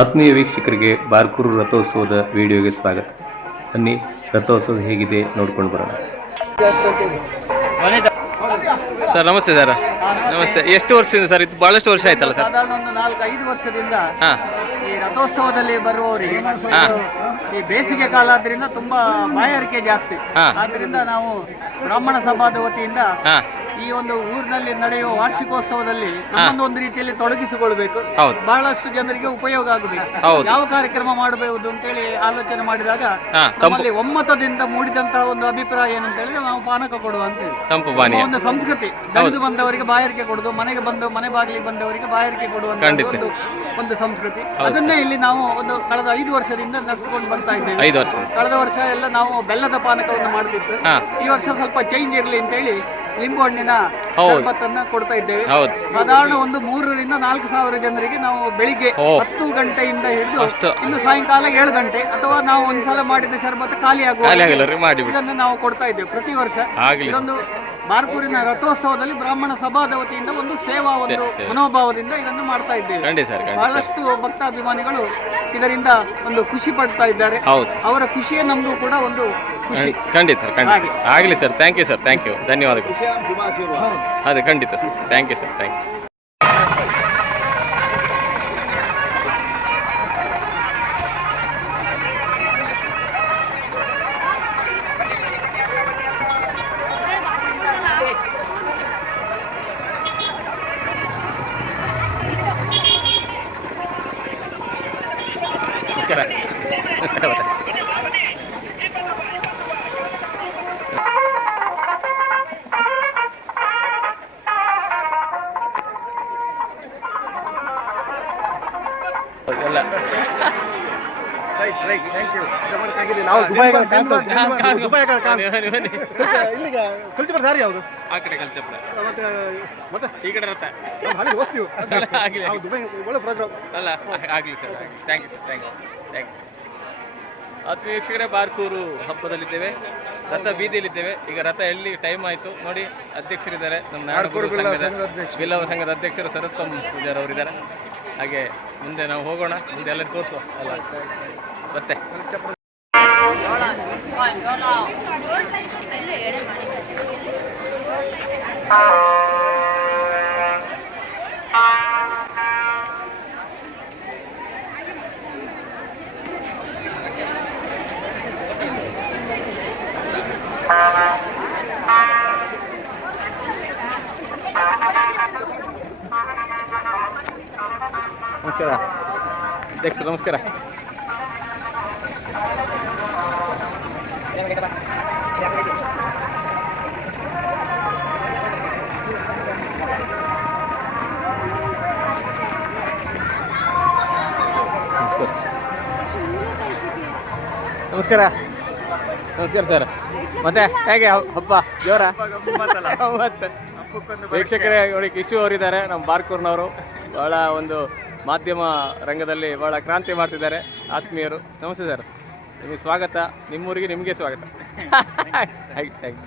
ಆತ್ಮೀಯ ವೀಕ್ಷಕರಿಗೆ ಬಾರ್ಕೂರು ರಥೋತ್ಸವದ ವಿಡಿಯೋಗೆ ಸ್ವಾಗತ. ಬನ್ನಿ, ರಥೋತ್ಸವ ಹೇಗಿದೆ ನೋಡ್ಕೊಂಡು ಬರೋಣ. ಸರ್ ನಮಸ್ತೆ. ಸರ್ ನಮಸ್ತೆ. ಎಷ್ಟು ವರ್ಷದಿಂದ ಸರ್? ಇದು ಬಹಳಷ್ಟು ವರ್ಷ ಆಯ್ತಲ್ಲ ಸರ್? ಸಾಧಾರಣ ಒಂದು 4-5 ವರ್ಷದಿಂದ ಈ ರಥೋತ್ಸವದಲ್ಲಿ ಬರುವವರಿಗೆ ಈ ಬೇಸಿಗೆ ಕಾಲ ಆದ್ರಿಂದ ತುಂಬಾ ಬಾಯಾರಿಕೆ ಜಾಸ್ತಿ. ಆದ್ರಿಂದ ನಾವು ಬ್ರಾಹ್ಮಣ ಸಭಾದ ವತಿಯಿಂದ ಈ ಒಂದು ಊರಿನಲ್ಲಿ ನಡೆಯುವ ವಾರ್ಷಿಕೋತ್ಸವದಲ್ಲಿ ನಮ್ಮೊಂದು ರೀತಿಯಲ್ಲಿ ತೊಡಗಿಸಿಕೊಳ್ಬೇಕು, ಬಹಳಷ್ಟು ಜನರಿಗೆ ಉಪಯೋಗ ಆಗಬೇಕು, ಯಾವ ಕಾರ್ಯಕ್ರಮ ಮಾಡಬಹುದು ಅಂತೇಳಿ ಆಲೋಚನೆ ಮಾಡಿದಾಗ ನಮ್ಮಲ್ಲಿ ಒಮ್ಮತದಿಂದ ಮೂಡಿದಂತಹ ಒಂದು ಅಭಿಪ್ರಾಯ ಏನಂತ ಹೇಳಿದ್ರೆ ನಾವು ಪಾನಕ ಕೊಡುವ ಅಂತ ಹೇಳಿ ಒಂದು ಸಂಸ್ಕೃತಿ ಬೆಳೆದು ಬಂದವರಿಗೆ ಬಾಯಾರಿಕೆ ಕೊಡುದು, ಮನೆ ಬಾಗಿಲಿಗೆ ಬಂದವರಿಗೆ ಬಾಯಾರಿಕೆ ಕೊಡುವಂತ ಒಂದು ಸಂಸ್ಕೃತಿ. ಅದನ್ನೇ ಇಲ್ಲಿ ನಾವು ಒಂದು ಕಳೆದ 5 ವರ್ಷದಿಂದ ನಡೆಸಿಕೊಂಡು ಬರ್ತಾ ಇದ್ದೇವೆ. ಕಳೆದ ವರ್ಷ ಎಲ್ಲ ನಾವು ಬೆಲ್ಲದ ಪಾನಕವನ್ನು ಮಾಡ್ತಿತ್ತು. ಈ ವರ್ಷ ಸ್ವಲ್ಪ ಚೇಂಜ್ ಇರಲಿ ಅಂತ ಹೇಳಿ ಲಿಂಬು ಹಣ್ಣಿನ ಶರ್ಬತ್ತನ್ನ ಕೊಡ್ತಾ ಇದ್ದೇವೆ. ಸಾಧಾರಣ ಒಂದು 3,000-4,000 ಜನರಿಗೆ ನಾವು ಬೆಳಿಗ್ಗೆ 10 ಗಂಟೆಯಿಂದ ಹಿಡಿದು ಇನ್ನು ಸಾಯಂಕಾಲ 7 ಗಂಟೆ ಅಥವಾ ನಾವು ಒಂದ್ಸಲ ಮಾಡಿದ ಶರ್ಬತ್ ಖಾಲಿ ಆಗುವ ಇದನ್ನು ನಾವು ಕೊಡ್ತಾ ಇದ್ದೇವೆ ಪ್ರತಿ ವರ್ಷ. ಇದೊಂದು ಬಾರ್ಕೂರಿನ ರಥೋತ್ಸವದಲ್ಲಿ ಬ್ರಾಹ್ಮಣ ಸಭಾದ ವತಿಯಿಂದ ಒಂದು ಸೇವಾ ಒಂದು ಮನೋಭಾವದಿಂದ ಇದನ್ನು ಮಾಡ್ತಾ ಇದ್ದೇವೆ. ಬಹಳಷ್ಟು ಭಕ್ತಾಭಿಮಾನಿಗಳು ಇದರಿಂದ ಒಂದು ಖುಷಿ ಪಡ್ತಾ ಇದ್ದಾರೆ. ಅವರ ಖುಷಿಯೇ ನಮಗೂ ಕೂಡ ಒಂದು ಖುಷಿ. ಖಂಡಿತ ಆಗಲಿ sir. Thank you sir. Thank you, ಧನ್ಯವಾದಗಳು. ಅದೇ ಖಂಡಿತ sir. Thank you sir. Thank you. ನಮಸ್ಕಾರ. ನಮಸ್ಕಾರ. ದಾರಿ ಯಾವುದು? ಆ ಕಡೆ ಕಲ್ಚಪ್ರ, ಈ ಕಡೆ ರಥ. ಒಳ್ಳೆ ಪ್ರೋಗ್ರಾಮ್ ಅಲ್ಲ, ಆಗಲಿ sir. Thank you sir. Thank you. ಆತ್ಮೀಯ ವೀಕ್ಷಕರೇ, ಬಾರ್ಕೂರು ಹಬ್ಬದಲ್ಲಿದ್ದೇವೆ, ರಥ ಬೀದಿಯಲ್ಲಿದ್ದೇವೆ. ಈಗ ರಥ ಎಲ್ಲಿ ಟೈಮ್ ಆಯಿತು ನೋಡಿ. ಅಧ್ಯಕ್ಷರಿದ್ದಾರೆ, ನಮ್ಮ ನಾಡಕೂರು ಬಿಲ್ಲವ ಸಂಘದ ಅಧ್ಯಕ್ಷರು ಸರತ್ತಮ್ ಪೂಜಾರ್ ಅವರಿದ್ದಾರೆ. ಹಾಗೆ ಮುಂದೆ ನಾವು ಹೋಗೋಣ, ಮುಂದೆ ಎಲ್ಲರೂ ತೋರಿಸುವ ಅಲ್ಲ ಮತ್ತೆ. ನಮಸ್ಕಾರ ಅಧ್ಯಕ್ಷರು. ನಮಸ್ಕಾರ. ನಮಸ್ಕಾರ. ನಮಸ್ಕಾರ ಸರ್. ಮತ್ತೆ ಹೇಗೆ ಹಬ್ಬ ಜೋರ? ವೀಕ್ಷಕರೇ ನೋಡಿ, ಕಿಶು ಅವರಿದ್ದಾರೆ, ನಮ್ಮ ಬಾರ್ಕೂರ್ನವರು. ಬಹಳ ಒಂದು ಮಾಧ್ಯಮ ರಂಗದಲ್ಲಿ ಬಹಳ ಕ್ರಾಂತಿ ಮಾಡ್ತಿದ್ದಾರೆ ಆತ್ಮೀಯರು. ನಮಸ್ತೆ ಸರ್, ನಿಮಗೆ ಸ್ವಾಗತ. ನಿಮ್ಮೂರಿಗೆ ನಿಮಗೆ ಸ್ವಾಗತ. ಥ್ಯಾಂಕ್ಸ್.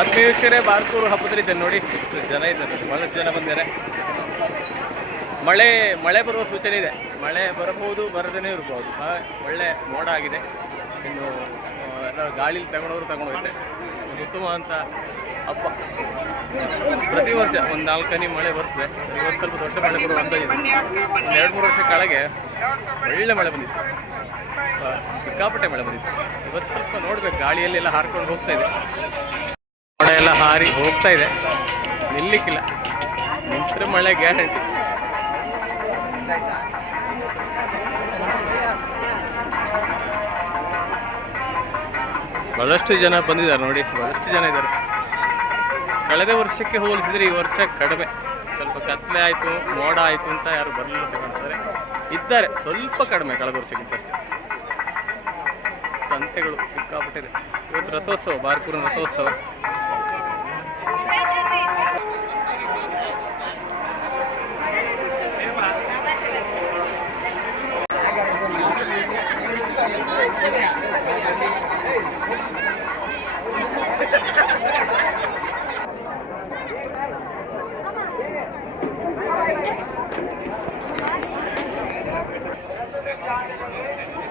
ಆತ್ಮೀಯ ವೀಕ್ಷಕರೇ, ಬಾರ್ಕೂರು ಹಬ್ಬದಲ್ಲಿದೆ ನೋಡಿ, ಎಷ್ಟು ಜನ ಇದ್ದಾರೆ, ಬಹಳಷ್ಟು ಜನ ಬಂದಿದ್ದಾರೆ. ಮಳೆ ಬರುವ ಸೂಚನೆ ಇದೆ. ಮಳೆ ಬರಬಹುದು, ಬರದೇ ಇರಬಹುದು. ಒಳ್ಳೆ ಮೋಡ ಆಗಿದೆ. ಇನ್ನು ಎಲ್ಲ ಗಾಳಿಲಿ ತಗೊಂಡು ಹೋಗುತ್ತೆ. ಉತ್ತಮ ಅಂತ ಹಬ್ಬ. ಪ್ರತಿ ವರ್ಷ ಒಂದು 4 ಹನಿ ಮಳೆ ಬರ್ತದೆ. ಇವತ್ತು ಸ್ವಲ್ಪ ದೊಡ್ಡ ಮಳೆ ಬರುವ ಅಂದಾಜು ಇದೆ. ಒಂದು 2-3 ವರ್ಷ ಕೆಳಗೆ ಒಳ್ಳೆ ಮಳೆ ಬಂದಿತ್ತು, ಸಿಕ್ಕಾಪಟ್ಟೆ ಮಳೆ ಬಂದಿತ್ತು. ಇವತ್ತು ಸ್ವಲ್ಪ ನೋಡ್ಬೇಕು, ಗಾಳಿಯಲ್ಲೆಲ್ಲ ಹಾರ್ಕೊಂಡು ಹೋಗ್ತಾ ಇದೆ, ಮೋಡ ಎಲ್ಲ ಹಾರಿ ಹೋಗ್ತಾ ಇದೆ, ನಿಲ್ಲಿಕ್ಕಿಲ್ಲ. ನಿಂತರೆ ಮಳೆ ಗ್ಯಾರಂಟಿ. ಬಹಳಷ್ಟು ಜನ ಬಂದಿದ್ದಾರೆ ನೋಡಿ, ಬಹಳಷ್ಟು ಜನ ಇದ್ದಾರೆ. ಕಳೆದ ವರ್ಷಕ್ಕೆ ಹೋಲಿಸಿದರೆ ಈ ವರ್ಷ ಕಡಿಮೆ, ಸ್ವಲ್ಪ ಕತ್ಲೆ ಆಯಿತು, ಮೋಡ ಆಯಿತು ಅಂತ ಯಾರು ಬರಲಿಲ್ಲ ತಗೊಂಡಿದ್ದಾರೆ. ಇದ್ದಾರೆ ಸ್ವಲ್ಪ ಕಡಿಮೆ ಕಳೆದ ವರ್ಷಕ್ಕಿಂತ ಅಷ್ಟೇ. ಸಂತೆಗಳು ಸಿಕ್ಕಾಪಟ್ಟಿದೆ. ಇವತ್ತು ರಥೋತ್ಸವ, ಬಾರ್ಕೂರು ರಥೋತ್ಸವ.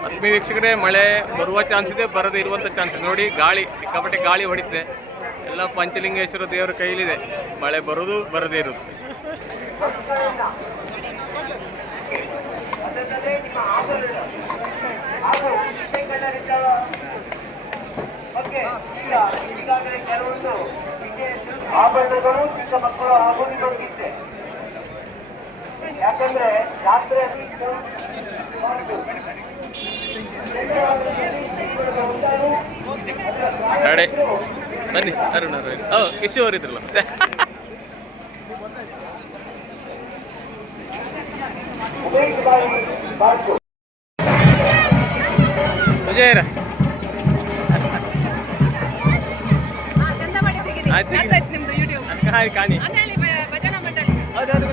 ಆತ್ಮೀಯ ವೀಕ್ಷಕರೇ, ಮಳೆ ಬರುವ ಚಾನ್ಸ್ ಇದೆ, ಬರದೇ ಇರುವಂಥ ಚಾನ್ಸ್ ಇದೆ. ನೋಡಿ ಗಾಳಿ, ಸಿಕ್ಕಾಪಟ್ಟೆ ಗಾಳಿ ಹೊಡಿತಿದೆ. ಎಲ್ಲ ಪಂಚಲಿಂಗೇಶ್ವರ ದೇವರ ಕೈಲಿದೆ, ಮಳೆ ಬರೋದು ಬರದೇ ಇರೋದು. ಆಭರಣಗಳು ಚಿಕ್ಕ ಮಕ್ಕಳು ಆಭರಣಗಳಿದ್ದೆ, ಯಾಕಂದ್ರೆ ಜಾತ್ರೆ ಕಡೆ ಬನ್ನಿ. ಅರುಣ್ ಕಿಶೋರ್ ಇದ್ರಲ್ಲ. ವಿಜಯರ ಆಯ್ತು ಕಾಣಿ. ಹೌದೌದು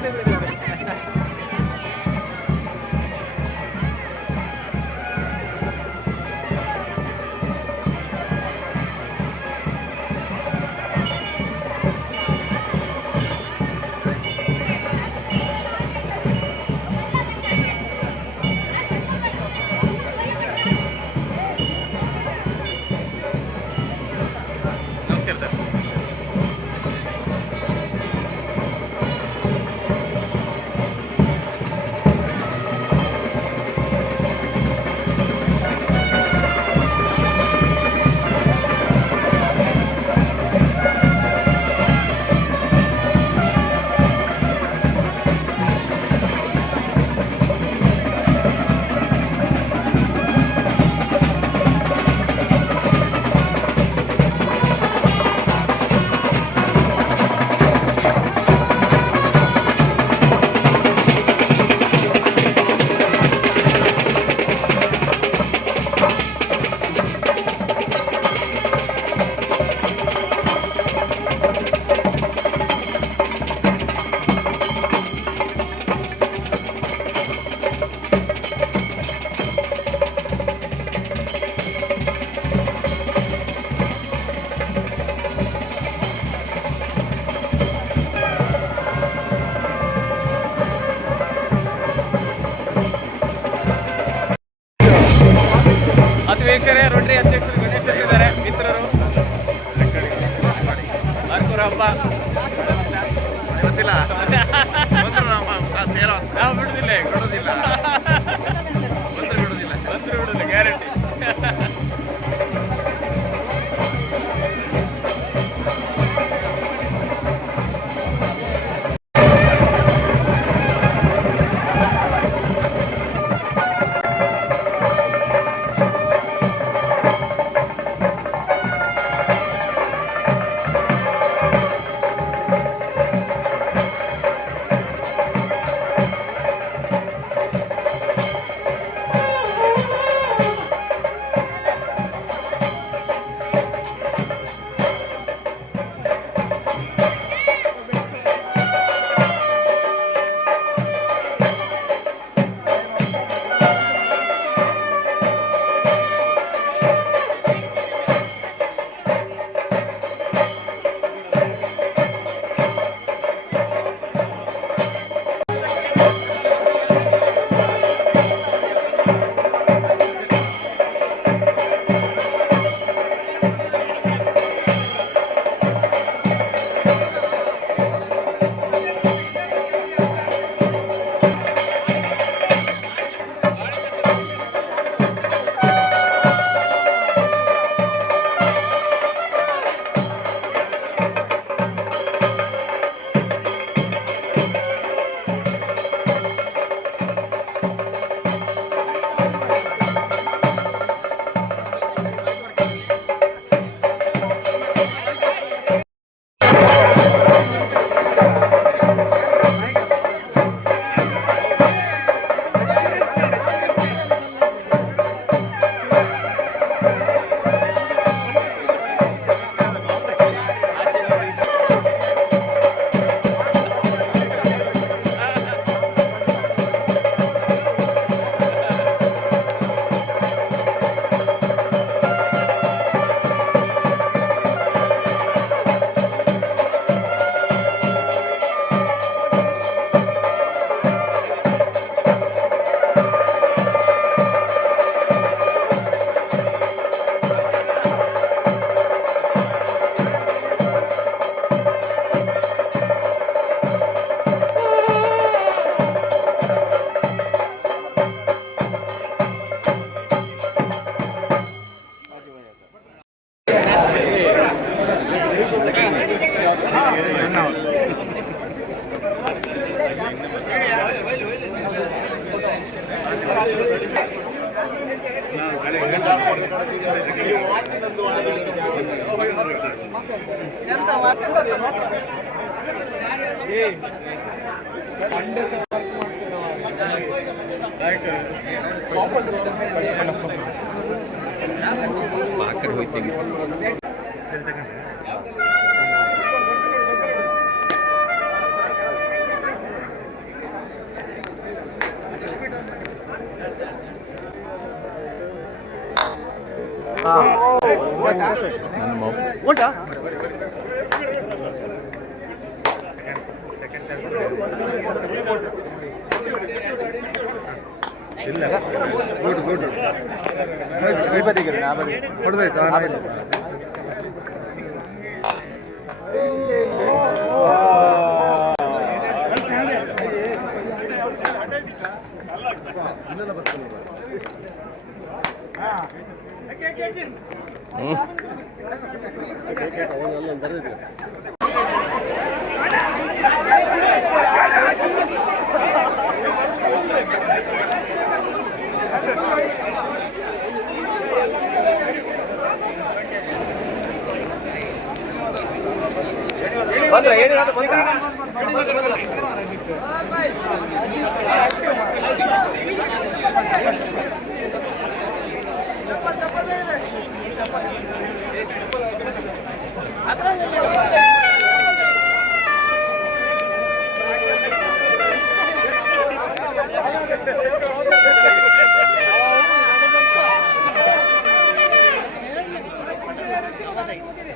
ವೀಕ್ಷಕರೇ, ರೋಟರಿ ಅಧ್ಯಕ್ಷರು ಗಣೇಶ್ ಇದ್ದಾರೆ, ಮಿತ್ರರು. ಬಾರ್ಕೂರು ಹಬ್ಬ ಗೊತ್ತಿಲ್ಲ, ನಾವು ಬಿಡುದಿಲ್ಲ, ಕೊಡೋದಿಲ್ಲ, ಬಂದ್ರು ಬಿಡುದಿಲ್ಲ, ಗ್ಯಾರಂಟಿ.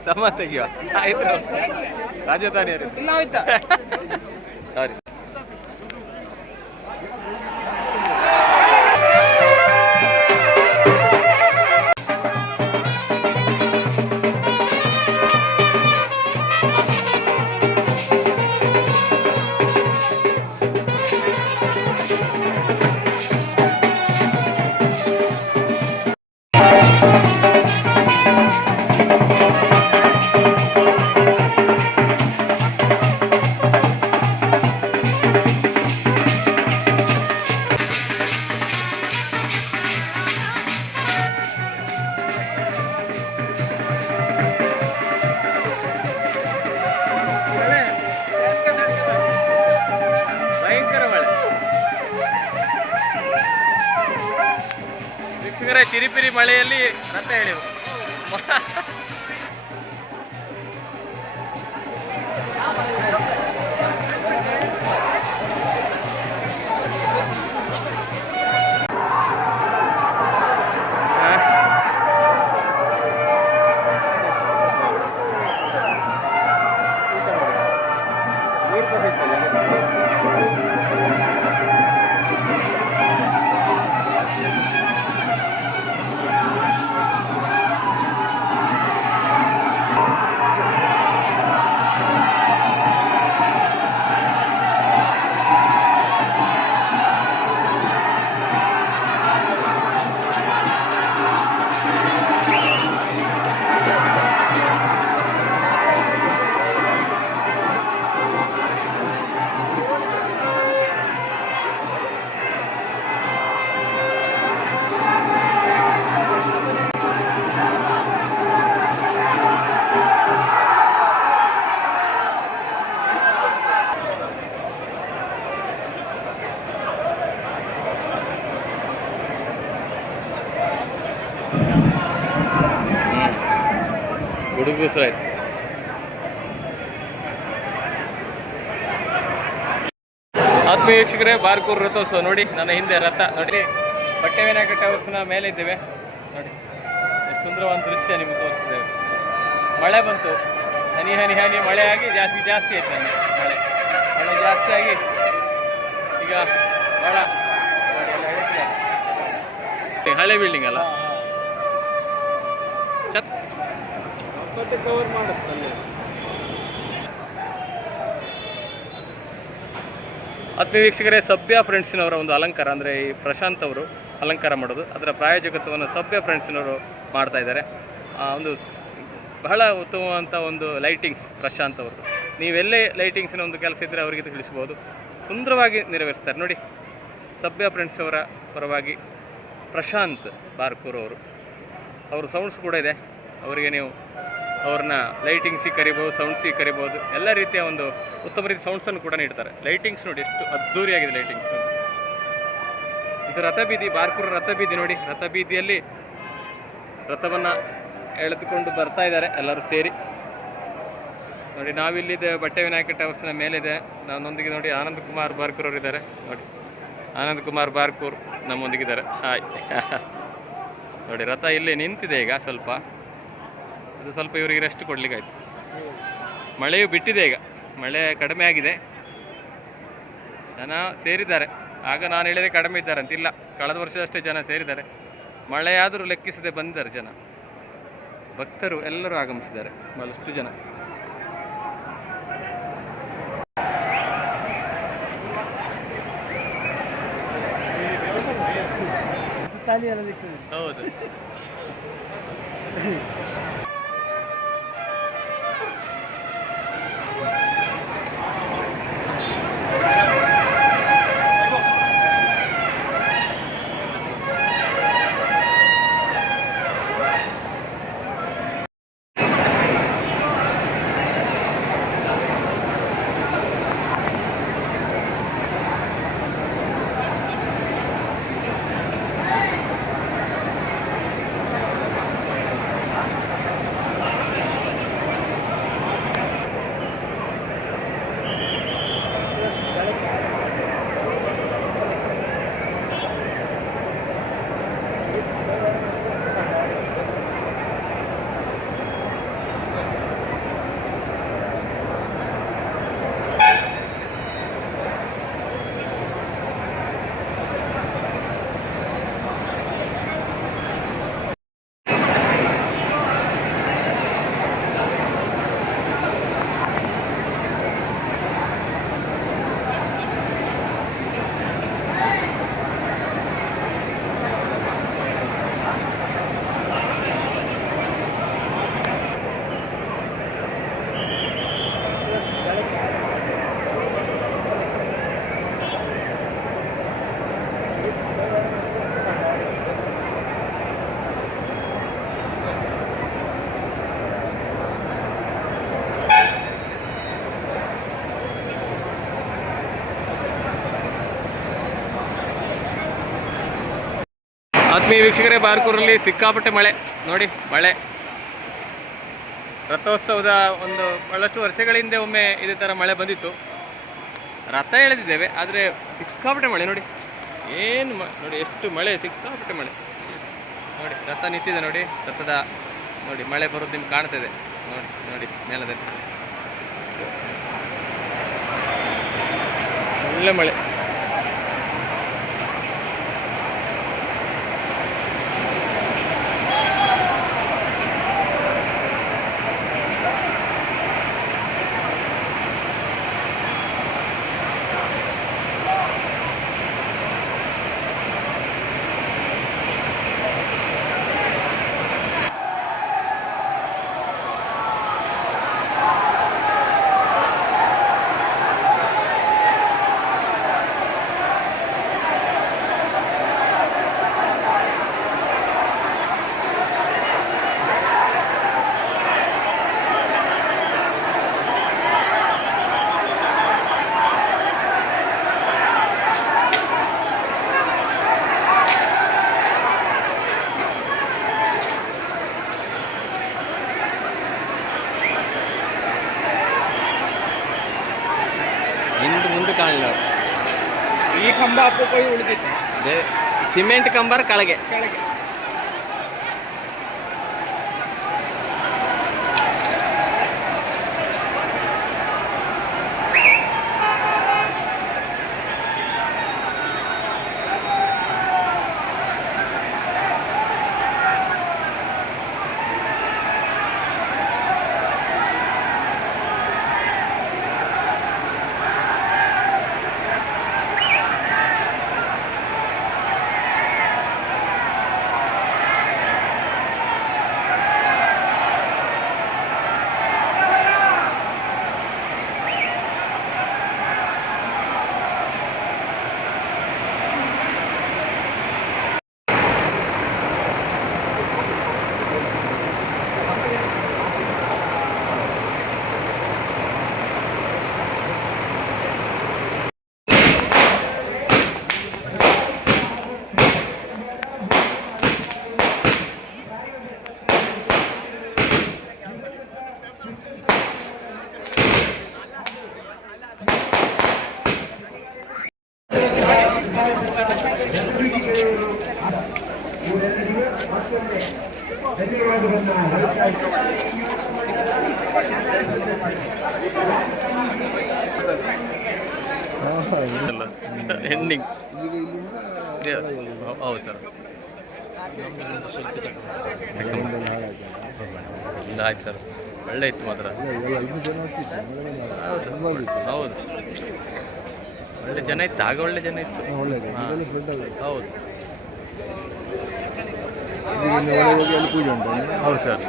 ಸಮ ತೆಗಿಯುವ ಆಯ್ತು ರಾಜಧಾನಿಯವರು ಸಾರಿ. ವೀಕ್ಷಕರೇ, ಚಿರಿಪಿರಿ ಮಳೆಯಲ್ಲಿ ರಥ ಹೇಳಿರು. ಗುಡುಗುಸರಾಯ್ತು. ಆತ್ಮೀಯ ವೀಕ್ಷಕರೇ, ಬಾರ್ಕೂರು ರಥೋತ್ಸವ ನೋಡಿ, ನನ್ನ ಹಿಂದೆ ರಥ ನೋಡಿ, ಬಟ್ಟೆವಿನಾಯಕ ಟವರ್ಸ್ನ ಮೇಲೆ ಇದ್ದೇವೆ ನೋಡಿ. ಎಷ್ಟು ಸುಂದರವಾದ ದೃಶ್ಯ ನಿಮಗೆ ತೋರಿಸ್ತಿದ್ದೇವೆ. ಮಳೆ ಬಂತು, ಹನಿ ಹನಿ ಹನಿ ಮಳೆ ಆಗಿ ಜಾಸ್ತಿ ಆಯ್ತು. ಮಳೆ ಜಾಸ್ತಿ ಆಗಿ ಈಗ ಭಾಳ ಹಳೆ ಬಿಲ್ಡಿಂಗ್ ಅಲ್ಲ, ಕವರ್ ಮಾಡುತ್ತೆ. ಆತ್ಮೀಯ ವೀಕ್ಷಕರೇ, ಸಭ್ಯ ಫ್ರೆಂಡ್ಸಿನವರ ಒಂದು ಅಲಂಕಾರ, ಅಂದರೆ ಈ ಪ್ರಶಾಂತ್ ಅವರು ಅಲಂಕಾರ ಮಾಡೋದು, ಅದರ ಪ್ರಾಯೋಜಕತ್ವವನ್ನು ಸಭ್ಯ ಫ್ರೆಂಡ್ಸಿನವರು ಮಾಡ್ತಾ ಇದ್ದಾರೆ. ಒಂದು ಬಹಳ ಉತ್ತಮವಾದಂಥ ಒಂದು ಲೈಟಿಂಗ್ಸ್ ಪ್ರಶಾಂತ್ ಅವರು. ನೀವೆಲ್ಲೇ ಲೈಟಿಂಗ್ಸಿನ ಒಂದು ಕೆಲಸ ಇದ್ದರೆ ಅವರಿಗೆ ತಿಳಿಸ್ಬೋದು, ಸುಂದರವಾಗಿ ನೆರವೇರಿಸ್ತಾರೆ ನೋಡಿ. ಸಭ್ಯ ಫ್ರೆಂಡ್ಸ್ ಅವರ ಪರವಾಗಿ ಪ್ರಶಾಂತ್ ಬಾರ್ಕೂರ್ ಅವರು ಸೌಂಡ್ಸ್ ಕೂಡ ಇದೆ, ಅವರಿಗೆ ನೀವು ಅವ್ರನ್ನ ಲೈಟಿಂಗ್ಸಿಗೆ ಕರಿಬೋದು, ಸೌಂಡ್ಸಿಗೆ ಕರಿಬೋದು, ಎಲ್ಲ ರೀತಿಯ ಒಂದು ಉತ್ತಮ ರೀತಿಯ ಸೌಂಡ್ಸನ್ನು ಕೂಡ ನೀಡ್ತಾರೆ. ಲೈಟಿಂಗ್ಸ್ ನೋಡಿ ಎಷ್ಟು ಅದ್ಧೂರಿಯಾಗಿದೆ ಲೈಟಿಂಗ್ಸ್. ಇದು ರಥಬೀದಿ, ಬಾರ್ಕೂರು ರಥಬೀದಿ ನೋಡಿ. ರಥಬೀದಿಯಲ್ಲಿ ರಥವನ್ನು ಎಳೆದುಕೊಂಡು ಬರ್ತಾ ಇದ್ದಾರೆ ಎಲ್ಲರೂ ಸೇರಿ ನೋಡಿ. ನಾವಿಲ್ಲಿದೆ ಬಟ್ಟೆ ವಿನಾಯಕ ಟವರ್ಸ್ನ ಮೇಲಿದೆ. ನನ್ನೊಂದಿಗೆ ನೋಡಿ ಆನಂದ್ ಕುಮಾರ್ ಬಾರ್ಕೂರ್ ಅವರು ಇದ್ದಾರೆ ನೋಡಿ. ಆನಂದ್ ಕುಮಾರ್ ಬಾರ್ಕೂರ್ ನಮ್ಮೊಂದಿಗಿದ್ದಾರೆ. ಹಾಯ್ ನೋಡಿ, ರಥ ಇಲ್ಲಿ ನಿಂತಿದೆ ಈಗ. ಸ್ವಲ್ಪ ಇವರಿಗೆ ರೆಸ್ಟ್ ಕೊಡ್ಲಿಕ್ಕಾಯ್ತು. ಮಳೆಯು ಬಿಟ್ಟಿದೆ ಈಗ, ಮಳೆ ಕಡಿಮೆ ಆಗಿದೆ. ಜನ ಸೇರಿದ್ದಾರೆ. ಆಗ ನಾನು ಹೇಳಿದೆ ಕಡಿಮೆ ಇದ್ದಾರೆ ಅಂತಿಲ್ಲ, ಕಳೆದ ವರ್ಷದಷ್ಟೇ ಜನ ಸೇರಿದ್ದಾರೆ. ಮಳೆಯಾದರೂ ಲೆಕ್ಕಿಸದೆ ಬಂದಿದ್ದಾರೆ ಜನ. ಭಕ್ತರು ಎಲ್ಲರೂ ಆಗಮಿಸಿದ್ದಾರೆ, ಬಹಳಷ್ಟು ಜನ. ಹೌದು. ಆತ್ಮೀಯ ವೀಕ್ಷಕರೇ, ಬಾರ್ಕೂರಲ್ಲಿ ಸಿಕ್ಕಾಪಟ್ಟೆ ಮಳೆ ನೋಡಿ. ಮಳೆ ರಥೋತ್ಸವದ ಒಂದು ಬಹಳಷ್ಟು ವರ್ಷಗಳ ಹಿಂದೆ ಒಮ್ಮೆ ಇದೇ ಥರ ಮಳೆ ಬಂದಿತ್ತು. ರಥ ಎಳೆದಿದ್ದೇವೆ, ಆದರೆ ಸಿಕ್ಕಾಪಟ್ಟೆ ಮಳೆ ನೋಡಿ. ಏನು ನೋಡಿ, ಎಷ್ಟು ಮಳೆ, ಸಿಕ್ಕಾಪಟ್ಟೆ ಮಳೆ ನೋಡಿ. ರಥ ನಿಂತಿದೆ ನೋಡಿ. ರಥದ ನೋಡಿ ಮಳೆ ಬರೋದು ನಿಮ್ಗೆ ಕಾಣ್ತಿದೆ ನೋಡಿ. ನೋಡಿ ಮೇಲದಲ್ಲಿ ಒಳ್ಳೆ ಮಳೆ. ಹಿಂದೆ ಮುಂದೆ ಕಾಣಲಿಲ್ಲ. ಈ ಕಂಬ ಅಪ್ಪುಪೈ ಉಳಿದಿತ್ತು, ಸಿಮೆಂಟ್ ಕಂಬರ ಕೆಳಗೆ. ಎಂಡಿಂಗ್ ಹೌದು ಸರ್ ಇಲ್ಲ ಆಯ್ತು ಸರ್ ಒಳ್ಳೆ ಇತ್ತು ಮಾತ್ರ ಹೌದು ಹೌದು ಒಳ್ಳೆ ಜನ ಇತ್ತು ಆಗ ಒಳ್ಳೆ ಜನ ಇತ್ತು ಹೌದು ಹೌದು ಸರ್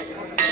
Gracias.